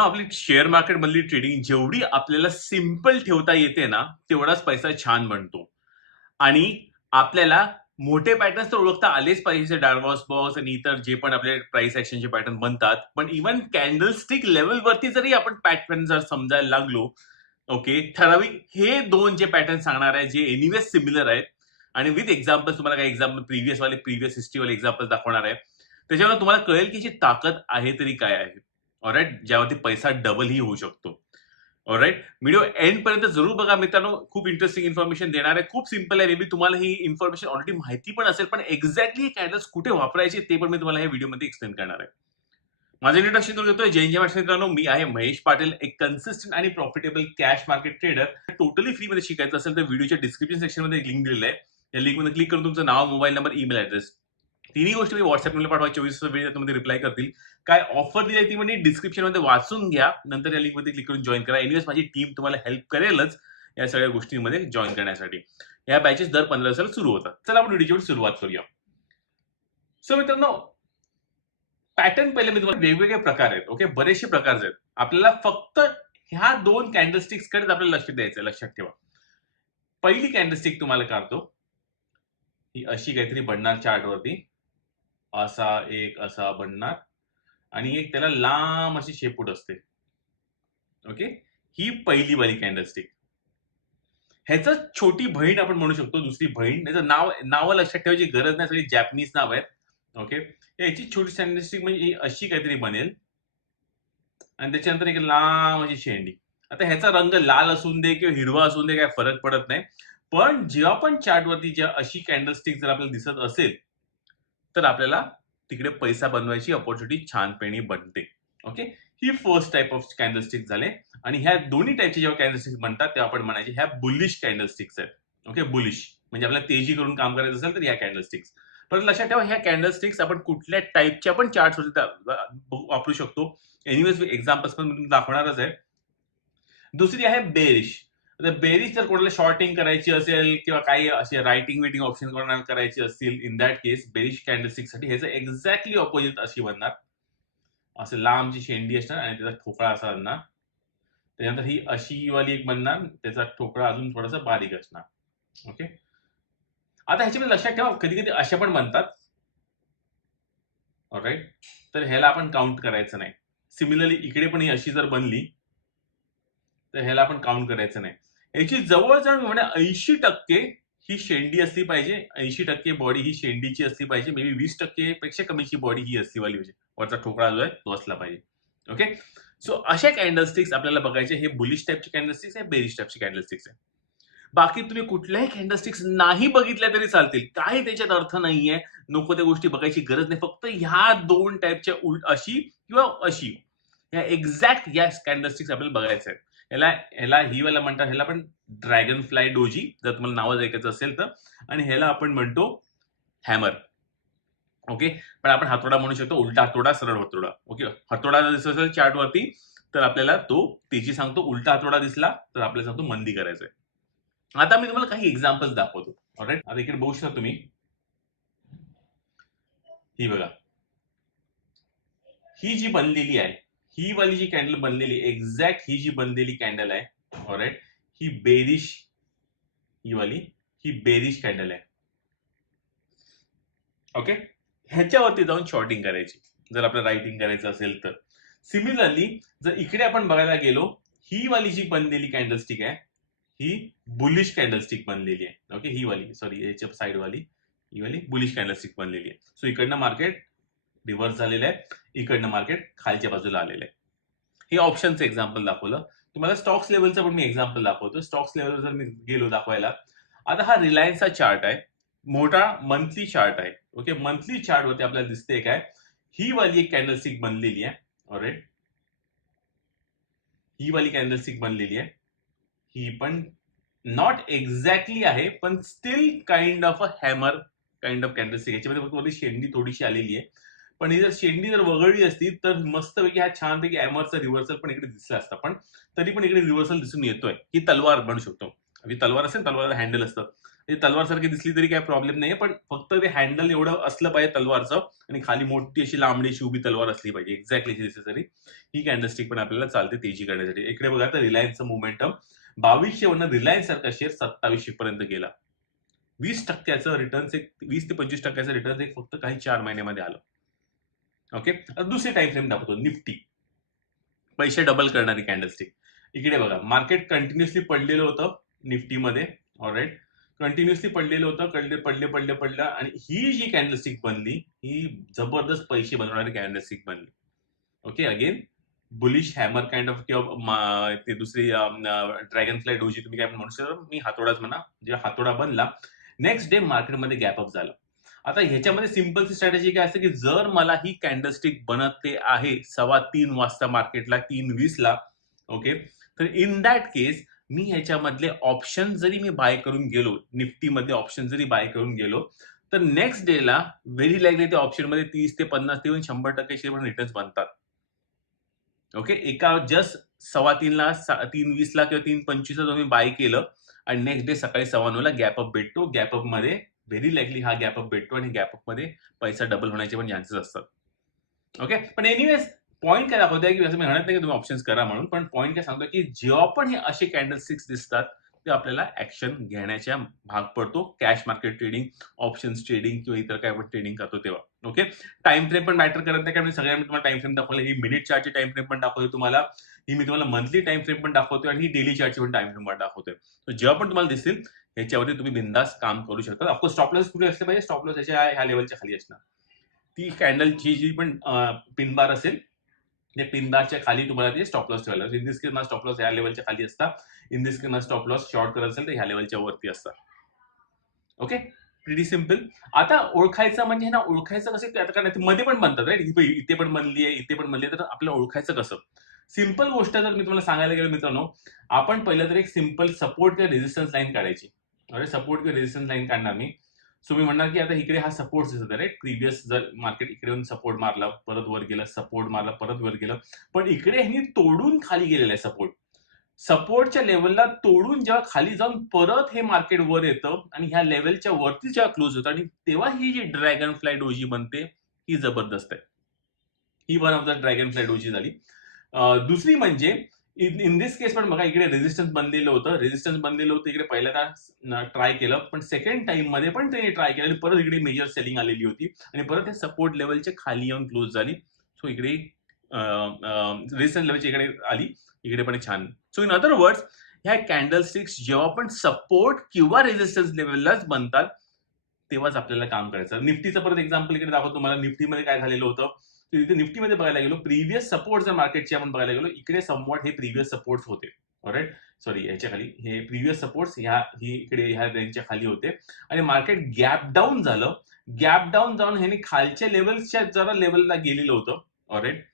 मित्रांनो आपली share मार्केटमधली trading जेवढी आपल्याला सिंपल ठेवता येते ना तेवढाच पैसा छान बनतो. आणि आपल्याला मोठे पॅटर्न्स तर ओळखता आलेच पाहिजे डार्वॉस बॉस आणि इतर जे पण आपले प्राइस ऍक्शनचे पॅटर्न बनतात. पण इव्हन कॅन्डलस्टिक लेवलवरती जरी आपण पॅटर्न जर समजायला लागलो ओके ठराविक हे दोन जे पॅटर्न सांगणार आहे जे एनिवेज सिमिलर आहेत. आणि विथ एक्झाम्पल तुम्हाला काही एक्झाम्पल प्रिव्हियस वाले प्रिव्हियस हिस्ट्रीवाले एक्झाम्पल दाखवणार आहे. त्याच्यामुळे तुम्हाला कळेल की जी ताकद आहे तरी काय आहे. ऑलराईट ज्यावरती पैसा डबलही होऊ शकतो. ऑलराईट व्हिडिओ एंड पर्यंत जरूर बघा मित्रांनो. खूप इंटरेस्टिंग इन्फॉर्मेशन देणार आहे. खूप सिंपल आहे. मे बी तुम्हाला ही इन्फॉर्मेशन ऑलरेडी माहिती पण असेल पण एक्झॅक्टली कॅन्डल्स कुठे वापरायचे ते पण मी तुम्हाला या व्हिडिओमध्ये एक्सप्लेन करणार आहे. माझं इंट्रोडक्शन करून घेतोय. जैन जय मित्रांनो. मी आहे महेश पाटील एक कन्सिस्टंट आणि profitable cash market trader totally free मध्ये शिकायचं असेल तर व्हिडिओच्या डिस्क्रिप्शन सेक्शनमध्ये लिंक दिलेलं आहे. या लिंकमध्ये क्लिक करून तुमचं नाव मोबाईल नंबर ईमेल ऍड्रेस तिन्ही गोष्टी मी व्हॉट्सअपला पाठवा चोवीस वेळ त्यामध्ये रिप्लाय करतील. काय ऑफर दिली ती म्हणजे डिस्क्रिप्शनमध्ये वाचून घ्या नंतर या लिंकमध्ये क्लिक करून जॉईन करा. एनिवेज माझी टीम तुम्हाला हेल्प करेलच या सगळ्या गोष्टींमध्ये जॉईन करण्यासाठी. या बॅचेस दर पंधरा दिवसाला सुरू होतात. चला आपण व्हिडिओची सुरुवात करूया. सो मित्रांनो पॅटर्न पहिले मी तुम्हाला वेगवेगळे प्रकार आहेत ओके बरेचसे प्रकार आहेत. आपल्याला फक्त ह्या दोन कॅन्डलस्टिक्स कडेच आपल्याला लक्ष द्यायचं लक्षात ठेवा. पहिली कॅन्डलस्टिक तुम्हाला काढतो. ही अशी काहीतरी बनणार चार्टवरती असा एक असा बनणार. आणि एक त्याला लांब अशी शेपूट असते. ओके? ही पहिली वाली कॅन्डलस्टिक ह्याचं छोटी बहीण आपण म्हणू शकतो दुसरी बहीण. त्याचं नाव नाव लक्षात ठेवायची गरज नाही सगळी जॅपनीज नाव आहेत. ओके? याची छोटी कॅन्डलस्टिक म्हणजे अशी काहीतरी बनेल. आणि त्याच्यानंतर एक लांब अशी शेंडी. आता ह्याचा रंग लाल असून दे किंवा हिरवा असून दे काय फरक पडत नाही. पण जेव्हा पण चार्टवरती जेव्हा अशी कॅन्डलस्टिक जर आपल्याला दिसत असेल तर आपल्याला तिकडे पैसा बनवायची ऑपॉर्च्युनिटी छानपणे बनते. ओके ही फर्स्ट टाईप ऑफ कॅन्डलस्टिक झाले. आणि ह्या दोन्ही टाईपचे जेव्हा कॅन्डलस्टिक्स बनतात तेव्हा आपण म्हणायचे ह्या बुलिश कॅन्डलस्टिक्स आहेत. ओके बुलिश म्हणजे आपल्याला तेजी करून काम करायचं असेल तर ह्या कॅन्डलस्टिक्स परत लक्षात ठेवा ह्या कॅन्डलस्टिक्स आपण कुठल्या टाईपच्या पण चार्ट वापरू शकतो. एनिवेज एक्झाम्पल्स पण दाखवणारच आहे. दुसरी आहे बेरिश आता बेरीज जर कोणाला शॉर्टिंग करायची असेल किंवा काही असे रायटिंग वेटिंग ऑप्शन कोणाला करायची असतील इन दॅट केस बेरीज कॅन्डलस्टिकसाठी ह्याचं एक्झॅक्टली ऑपोजिट अशी बनणार. असं लांबची शेंडी असणार आणि त्याचा ठोकळा असा बनणार. त्याच्यानंतर ही अशी वाली एक बनणार त्याचा ठोकळा अजून थोडासा बारीक असणार. ओके आता ह्याच्यामध्ये लक्षात ठेवा कधी कधी अशा पण बनतात. राईट तर ह्याला आपण काउंट करायचं नाही. सिमिलरली इकडे पण ही अशी जर बनली तर ह्याला आपण काउंट करायचं नाही. याची जवळजवळ म्हणजे ऐंशी टक्के ही शेंडी असली पाहिजे. ऐंशी टक्के बॉडी ही शेंडीची असली पाहिजे. मे बी वीस टक्के पेक्षा कमीची बॉडी ही असली वाली पाहिजे. वरचा ठोकळा जो आहे तो असला पाहिजे. ओके सो अशा कॅन्डलस्टिक्स आपल्याला बघायचे हे बुलिश टाईपचे कॅन्डलस्टिक्स आहे बेरिश टाईपचे कॅन्डलस्टिक्स आहे. बाकी तुम्ही कुठल्याही कॅन्डलस्टिक्स नाही बघितल्या तरी चालतील. काही त्याच्यात अर्थ नाहीये. नको त्या गोष्टी बघायची गरज नाही. फक्त ह्या दोन टाईपच्या उलट अशी किंवा अशी. ह्या एक्झॅक्ट या कॅन्डलस्टिक्स आपल्याला बघायच्या आहेत. ह्याला ह्याला ही वाला म्हणतात ह्याला पण ड्रॅगन फ्लाय डोजी जर तुम्हाला नावं ऐकायचं असेल तर. आणि ह्याला आपण म्हणतो हॅमर ओके पण आपण हातोडा म्हणू शकतो. उलटा हातोडा सरळ हातोडा. ओके हातोडा जर दिसत असेल चार्टवरती तर आपल्याला तो तेजी सांगतो. उलटा हातोडा दिसला तर आपल्याला सांगतो मंदी करायचंय. आता मी तुम्हाला काही एक्झाम्पल्स दाखवतो. ऑलराईट आता इकडे बघू शकता तुम्ही. ही बघा. ही जी बनलेली आहे ही वाली जी कॅन्डल बनलेली एक्झॅक्ट ही जी बनलेली कॅन्डल आहे ऑलराईट ही बेरिश ही वाली ही बेरिश कॅन्डल आहे. ओके ह्याच्यावरती जाऊन शॉर्टिंग करायची. जर आपल्याला रायटिंग करायचं असेल तर. सिमिलरली जर इकडे आपण बघायला गेलो ही वाली जी बनलेली कॅन्डलस्टिक आहे ही बुलिश कॅन्डलस्टिक बनलेली आहे. ओके ही वाली सॉरी याच्या साईड वाली ही वाली बुलिश कॅन्डलस्टिक बनलेली आहे. सो इकडनं मार्केट रिव्हर्स झालेलं आहे इकडनं मार्केट खालच्या बाजूला आलेलं आहे. हे ऑप्शनचं एक्झाम्पल दाखवलं. तुम्हाला स्टॉक्स लेवलचं पण मी एक्झाम्पल दाखवतो. स्टॉक्स लेवल जर मी गेलो दाखवायला आता हा रिलायन्सचा चार्ट आहे. मोठा मंथली चार्ट आहे. ओके मंथली चार्ट वरती आपल्याला दिसते काय? ही वाली एक कॅन्डलस्टिक बनलेली आहे. ऑलरेडी ही वाली कॅन्डलस्टिक बनलेली आहे. ही पण नॉट एक्झॅक्टली आहे पण still kind of a hammer kind of candlestick याच्यामध्ये फक्त शेंडी थोडीशी आलेली आहे. पण ही जर शेंडी जर वगळली असती तर मस्तपैकी हा छानपैकी ॲमरचा रिव्हर्सल पण इकडे दिसला असता. पण तरी पण इकडे रिव्हर्सल दिसून येतोय. ही तलवार बनू शकतो. तलवार असेल तलवार हँडल असतं. तलवार सारखी दिसली तरी काही प्रॉब्लेम नाही पण फक्त ते हँडल एवढं असलं पाहिजे तलवारचं आणि खाली मोठी अशी लांबडी अशी उभी तलवार असली पाहिजे. एक्झॅक्टली दिसते तरी ही कॅन्डलस्टिक पण आपल्याला चालते तेजी करण्यासाठी. इकडे बघा तर रिलायन्सचं मोमेंटम बावीसशे वरनं रिलायन्स सारखा शेअर सत्तावीसशे पर्यंत गेला. वीस टक्क्याचं रिटर्न एक वीस ते पंचवीस टक्क्याचं रिटर्न एक फक्त काही चार महिन्यामध्ये आलं. ओके दुसरी टाइम फ्रेम दाखवतो निफ्टी. पैसे डबल करणारी कॅन्डलस्टिक इकडे बघा मार्केट कंटिन्युअसली पडलेलं होतं निफ्टीमध्ये. ऑलराईट कंटिन्युअसली पडलेलं होतं कळले पडले पडले पडलं. आणि ही जी कॅन्डलस्टिक बनली ही जबरदस्त पैसे बनवणारी कॅन्डलस्टिक बनली. Okay again bullish hammer kind of किंवा ते दुसरी ड्रॅगन फ्लाय डोजी तुम्ही काय म्हणू शकता? मी हातोडाच म्हणा जे हातोडा बनला नेक्स्ट डे मार्केटमध्ये गॅप अप झाला. आता ह्याच्यामध्ये सिम्पलची स्ट्रॅटेजी काय असते की जर मला ही कॅन्डलस्टिक ते आहे सव्वा तीन वाजता मार्केटला तीन वीसला ओके तर इन दॅट केस मी ह्याच्यामधले ऑप्शन जरी मी बाय करून गेलो निफ्टीमध्ये ऑप्शन जरी बाय करून गेलो तर नेक्स्ट डेला व्हेरी लाईकली त्या ऑप्शनमध्ये तीस ते पन्नास ते येऊन शंभर टक्के पण रिटर्न्स बनतात. ओके एका जस्ट सव्वा तीनला तीन वीसला किंवा तीन पंचवीसला तुम्ही बाय केलं आणि नेक्स्ट डे सकाळी सव्वा नऊला गॅप अप भेटतो. गॅपमध्ये व्हेरी लाईकली हा गॅप अप भेटतो आणि गॅप अपमध्ये पैसा डबल होण्याचे पण चान्सेस असतात. ओके पण एनिवेज पॉईंट काय दाखवतोय की असं मी म्हणत नाही की तुम्ही ऑप्शन्स करा म्हणून पण पॉईंट काय सांगतो की जेव्हा पण हे असे कॅन्डल सिक्स दिसतात ते आपल्याला ऍक्शन घेण्याच्या भाग पडतो. Cash market trading options trading किंवा इतर काय आपण ट्रेडिंग करतो तेव्हा. ओके टाइम फ्रेम पण मॅटर करत नाही कारण मी तुम्हाला टाइम फ्रेम दाखवलं. ही मिनिट चार्टची टाइम फ्रेम पण दाखवतो तुम्हाला. ही मी तुम्हाला मंथली टाइम फ्रेम पण दाखवतो आणि ही डेली चार्टची पण टाइम फ्रेम पण दाखवतोय जेव्हा पण तुम्हाला दिसतील ह्याच्यावरती तुम्ही बिंदास काम करू शकता. ऑफकोर्स स्टॉपलॉस कुठे असले पाहिजे स्टॉपलॉस ह्याच्या ह्या लेवलच्या खाली असणार. ती कॅन्डलची जी पण पिन बार असेल त्या पिनबारच्या खाली तुम्हाला ते स्टॉप लॉस ठेवायला in this case stop loss stop loss ह्या लेवलच्या खाली असतात in this case stop loss stop loss short करत असेल तर ह्या लेवलच्या वरती असतात ओके प्रिटी सिंपल आता ओळखायचं म्हणजे ना ओळखायचं कसं आता कारण मध्ये पण बनतात राईट इथे पण बनली आहे इथे पण बनली आहे तर आपल्याला ओळखायचं कसं? सिंपल गोष्ट जर मी तुम्हाला सांगायला गेलो मित्रांनो आपण पहिलं तर एक सिंपल सपोर्ट किंवा रेझिस्टन्स लाईन काढायची. अरे सपोर्ट किंवा रेजिस्टन्स लाईन काढणार मी. सो मी म्हणणार की आता इकडे हा सपोर्ट दिसत राईट प्रिव्हियस जर मार्केट इकडे येऊन सपोर्ट मारला परत वर गेलं सपोर्ट मारला परत वर गेलं. पण इकडे ह्यांनी तोडून खाली गेलेला आहे सपोर्ट सपोर्टच्या लेवलला तोडून जेव्हा खाली जाऊन परत हे मार्केट वर येतं आणि ह्या लेवलच्या वरती जेव्हा क्लोज होतं आणि तेव्हा ही जी ड्रॅगन फ्लाय डोजी बनते ही जबरदस्त आहे. ही one of the dragonfly doji झाली. दुसरी म्हणजे इन इन दिस केस पण बघा इकडे रेजिस्टन्स बनलेलं होतं. रेजिस्टन्स बनलेलं होतं इकडे पहिल्यांदा ट्राय केलं. पण सेकंड टाइममध्ये पण त्यांनी ट्राय केलं. आणि परत इकडे मेजर सेलिंग आलेली होती. आणि परत हे सपोर्ट लेवलच्या खाली येऊन क्लोज झाली. सो इकडे रेझिस्टन्स लेवलच्या इकडे आली. इकडे पण छान. सो इन अदर वर्ड्स ह्या कॅन्डल स्टिक्स जेव्हा पण सपोर्ट किंवा रेजिस्टन्स लेवललाच बनतात तेव्हाच आपल्याला काम करायचं. निफ्टीचं परत एक्झाम्पल इकडे दाखवतो तुम्हाला. निफ्टीमध्ये काय झालेलं होतं? तिथे इथे निफ्टीमध्ये बघायला गेलो प्रिव्हियस सपोर्ट जर मार्केटचे आपण बघायला गेलो इकडे समवॉट हे प्रिव्हियस सपोर्ट्स होते. ऑलराईट सॉरी याच्या खाली. हे प्रिव्हियस सपोर्ट्स ह्या ही इकडे ह्या रेंजच्या खाली होते. आणि मार्केट गॅप डाऊन झालं. गॅप डाऊन जाऊन ह्याने खालच्या लेवलच्या जरा लेवलला गेलेलं होतं. ऑलराईट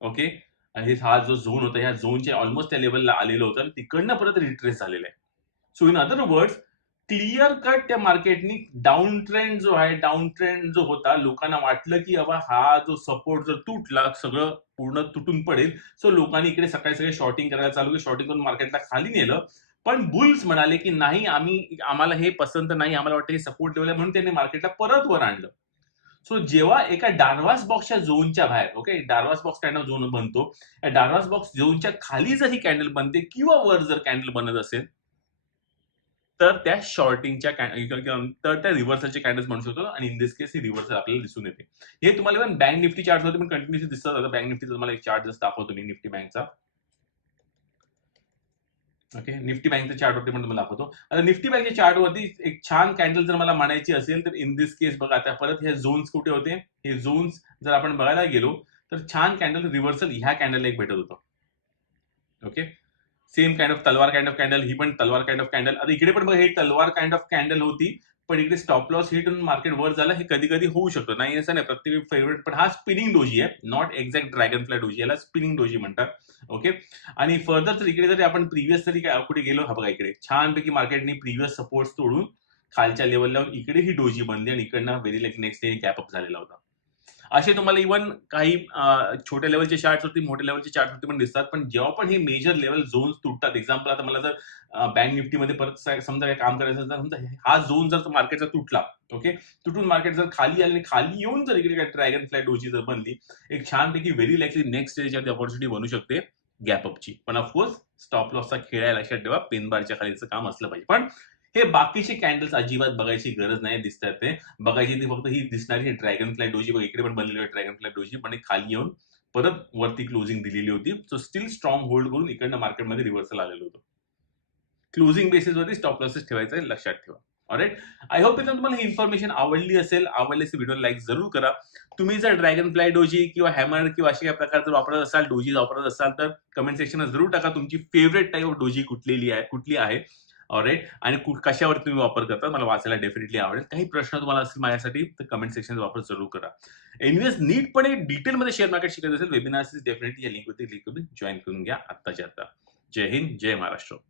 ओके आणि हा जो झोन होता ह्या झोनच्या ऑलमोस्ट त्या लेवलला आलेलं होतं. तिकडनं परत रिट्रेस झालेलं आहे. So in other words clear cut त्या मार्केटनी. डाऊन ट्रेंड जो आहे डाऊन ट्रेंड जो होता लोकांना वाटलं की बाबा हा जो सपोर्ट जर तुटला सगळं पूर्ण तुटून पडेल. सो लोकांनी इकडे सकाळी सगळे शॉर्टिंग करायला चालू केलं. शॉर्टिंग करून मार्केटला खाली नेलं. पण बुल्स म्हणाले की नाही आम्ही आम्हाला हे पसंत नाही. आम्हाला वाटतं हे सपोर्ट लेवल आहे. म्हणून त्यांनी मार्केटला परत वर आणलं. सो जेव्हा एका डार्वास बॉक्सच्या झोनच्या बाहेर okay Darvas box candle zone बनतो. या डार्वास बॉक्स झोनच्या खाली जर ही कॅन्डल बनते किंवा वर जर कॅन्डल बनत असेल तर त्या शॉर्टिंगच्या तर त्या रिव्हर्सलचे कॅन्डल्स म्हणू शकतो आणि in this case he reversal आपल्याला दिसून येते. हे तुम्हाला इव्हन बँक निफ्टी चार्ट होते पण कंटिन्युअसली दिसतात आता बँक निफ्टीचा तुम्हाला एक चार्ट जस्ट दाखवतो मी निफ्टी बँकचा ओके निफ्टी बँकचा चार्ट वरती पण तुम्हाला दाखवतो. आता निफ्टी बँकच्या चार्ट वरती एक छान कॅन्डल जर मला म्हणायची असेल तर इन दिस केस बघा आता परत हे झोन्स कुठे होते? हे झोन्स जर आपण बघायला गेलो तर छान कॅन्डल रिव्हर्सल ह्या कॅन्डलला एक भेटत होतं. ओके सेम काइंड ऑफ तलवार काइंड ऑफ कॅन्डल ही पण तलवार काइंड ऑफ कॅन्डल आता इकडे पण बघा हे तलवार काइंड ऑफ कॅन्डल होती पण इकडे स्टॉप लॉस हिट होऊन मार्केट वर झालं हे कधी कधी होऊ शकतं. नाही असं नाही प्रत्येक फेवरेट पण हा स्पिनिंग डोजी आहे not exact dragonfly doji याला स्पिनिंग डोजी म्हणतात. ओके आणि फर्दर तर इकडे जरी आपण प्रिव्हियस तरी काय कुठे गेलो हा बघा इकडे. छानपैकी मार्केटने प्रिव्हियस सपोर्ट तोडून खालच्या लेवलला इकडे ही डोजी बनली आणि इकडनं very like next day gap up झालेला होता. असे तुम्हाला इव्हन काही छोट्या लेवलचे चार्ट्स होती मोठ्या लेवलचे चार्ट वरती पण दिसतात. पण जेव्हा पण हे मेजर लेवल झोन्स तुटतात एक्झाम्पल आता मला जर बँक निफ्टीमध्ये परत समजा काय काम करायचं असेल तर समजा हा झोन जर मार्केटचा तुटला ओके तुटून मार्केट जर खाली आले आणि खाली येऊन जर इकडे काय ड्रॅगन फ्लाय डोजी जर बनली एक छानपैकी व्हेरी लाईकली नेक्स्ट स्टेजच्या ऑपॉर्च्युनिटी बनू शकते गॅप अपची पण ऑफकोर्स स्टॉप लॉसचा खेळ आहे लक्षात ठेवा. पेन बारच्या खालीचं काम असलं पाहिजे. पण हे बाकीचे कॅन्डल्स अजिबात बघायची गरज नाही दिसतात ते. बघायची ती फक्त ही दिसणारी ड्रॅगन फ्लाय डोजी बघ इकडे पण बनलेली आहे ड्रॅगन फ्लाय डोजी पण खाली येऊन परत वरती क्लोजिंग दिलेली होती. सो स्टील स्ट्रॉंग होल्ड करून इकडनं मार्केटमध्ये रिव्हर्सल आलेलं होतं. क्लोजिंग बेसिसवरती स्टॉप लॉसेस ठेवायचं आहे लक्षात ठेवा. ऑलराईट आय होप मित्रांनो तुम्हाला ही इन्फॉर्मेशन आवडली असेल. आवडल्यास व्हिडिओ लाईक जरूर करा. तुम्ही जर ड्रॅगन फ्लाय डोजी किंवा हॅमर किंवा अशा काही प्रकार जर वापरत असाल डोजी वापरत असाल तर कमेंट सेक्शनला जरूर टाका. तुमची फेवरेट टाईप ऑफ डोजी कुठलेली आहे कुठली आहे? ऑलराईट आणि कशावर तुम्ही वापर करता मला वाचायला डेफिनेटली आवडेल. काही प्रश्न तुम्हाला असतील माझ्यासाठी तर कमेंट सेक्शन वापर जरूर करा. एनिवेज नीटपणे डिटेलमध्ये शेअर मार्केट शिकत असेल वेबिनार्स डेफिनेटली या लिंकवरती लिंक जॉईन करून घ्या. आत्ताच्या आता जय हिंद जय महाराष्ट्र.